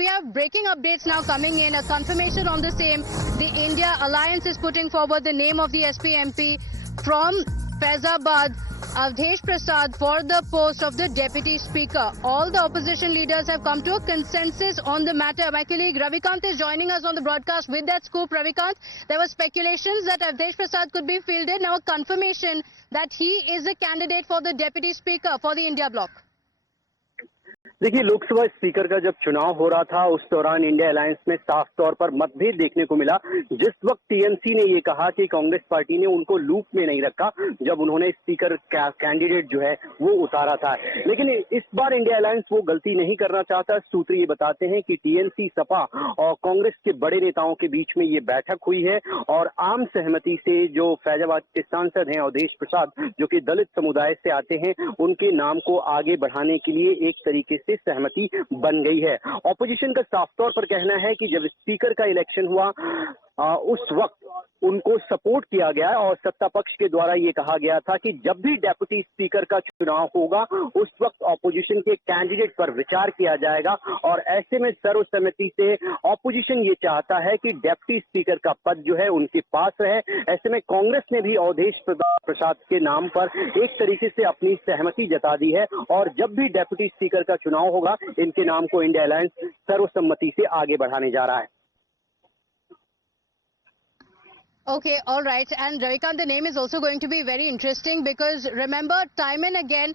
we have breaking updates now coming in, a confirmation on the same. The India Alliance is putting forward the name of the SPMP from Faizabad, Avdesh Prasad, for the post of the Deputy Speaker. All the opposition leaders have come to a consensus on the matter. My colleague Ravikant is joining us on the broadcast with that scoop. Ravikant, there were speculations that Avdesh Prasad could be fielded. Now a confirmation that he is a candidate for the Deputy Speaker for the India bloc. देखिए, Lok Sabha speaker का जब चुनाव हो रहा था उस दौरान India alliance में साफ तौर पर मतभेद देखने को मिला। जिस वक्त टीएमसी ने ये कहा कि कांग्रेस पार्टी ने उनको लूप में नहीं रखा जब उन्होंने स्पीकर कैंडिडेट जो है वो उतारा था, लेकिन इस बार इंडिया अलायंस वो गलती नहीं करना चाहता। सूत्र ये बताते हैं कि टीएमसी, सपा और कांग्रेस के बड़े नेताओं के बीच में ये बैठक हुई है और आम सहमति से जो फैजाबाद के सांसद हैं अवधेश प्रसाद, जो कि दलित समुदाय से आते हैं, उनके नाम को आगे बढ़ाने के लिए एक तरीके से सहमति बन गई है। ऑपोजिशन का साफ तौर पर कहना है कि जब स्पीकर का इलेक्शन हुआ उस वक्त उनको सपोर्ट किया गया और सत्ता पक्ष के द्वारा ये कहा गया था कि जब भी डेप्यूटी स्पीकर का चुनाव होगा उस वक्त ऑपोजिशन के कैंडिडेट पर विचार किया जाएगा और ऐसे में सर्वसम्मति से ऑपोजिशन ये चाहता है कि डेप्यूटी स्पीकर का पद जो है उनके पास रहे। ऐसे में कांग्रेस ने भी अवधेश प्रसाद के नाम पर एक तरीके से अपनी सहमति जता दी है और जब भी डेप्यूटी स्पीकर का चुनाव होगा इनके नाम को इंडिया अलायंस सर्वसम्मति से आगे बढ़ाने जा रहा है। Okay, all right. And Ravikant, the name is also going to be very interesting because remember, time and again,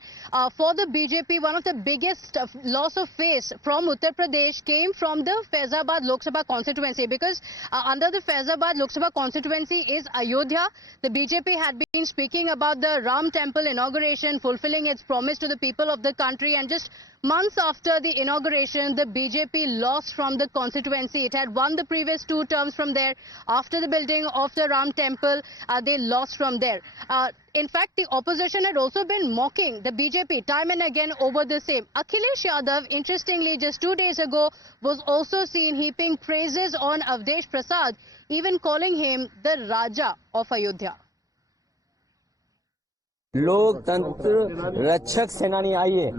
for the BJP, one of the biggest loss of face from Uttar Pradesh came from the Faizabad Lok Sabha constituency because under the Faizabad Lok Sabha constituency is Ayodhya. The BJP had been speaking about the Ram Temple inauguration, fulfilling its promise to the people of the country, and just months after the inauguration, the BJP lost from the constituency. It had won the previous 2 terms from there. After the building of the Ram Temple, they lost from there. In fact, the opposition had also been mocking the BJP time and again over the same. Akhilesh Yadav, interestingly, just 2 days ago, was also seen heaping praises on Avdesh Prasad, even calling him the Raja of Ayodhya. लोकतंत्र रक्षक सेनानी आइए,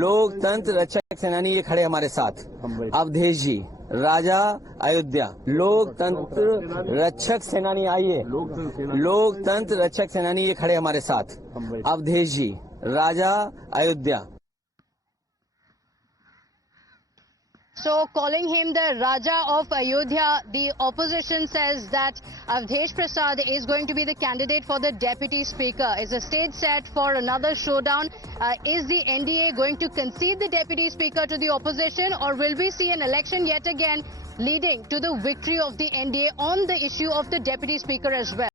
लोकतंत्र रक्षक सेनानी ये खड़े हमारे साथ, अवधेश जी राजा अयोध्या। लोकतंत्र रक्षक सेनानी आइए, लोकतंत्र रक्षक सेनानी ये खड़े हमारे साथ, अवधेश जी राजा Ayodhya. So, calling him the Raja of Ayodhya, the opposition says that Avdesh Prasad is going to be the candidate for the Deputy Speaker. Is the stage set for another showdown? Is the NDA going to concede the Deputy Speaker to the opposition, or will we see an election yet again leading to the victory of the NDA on the issue of the Deputy Speaker as well?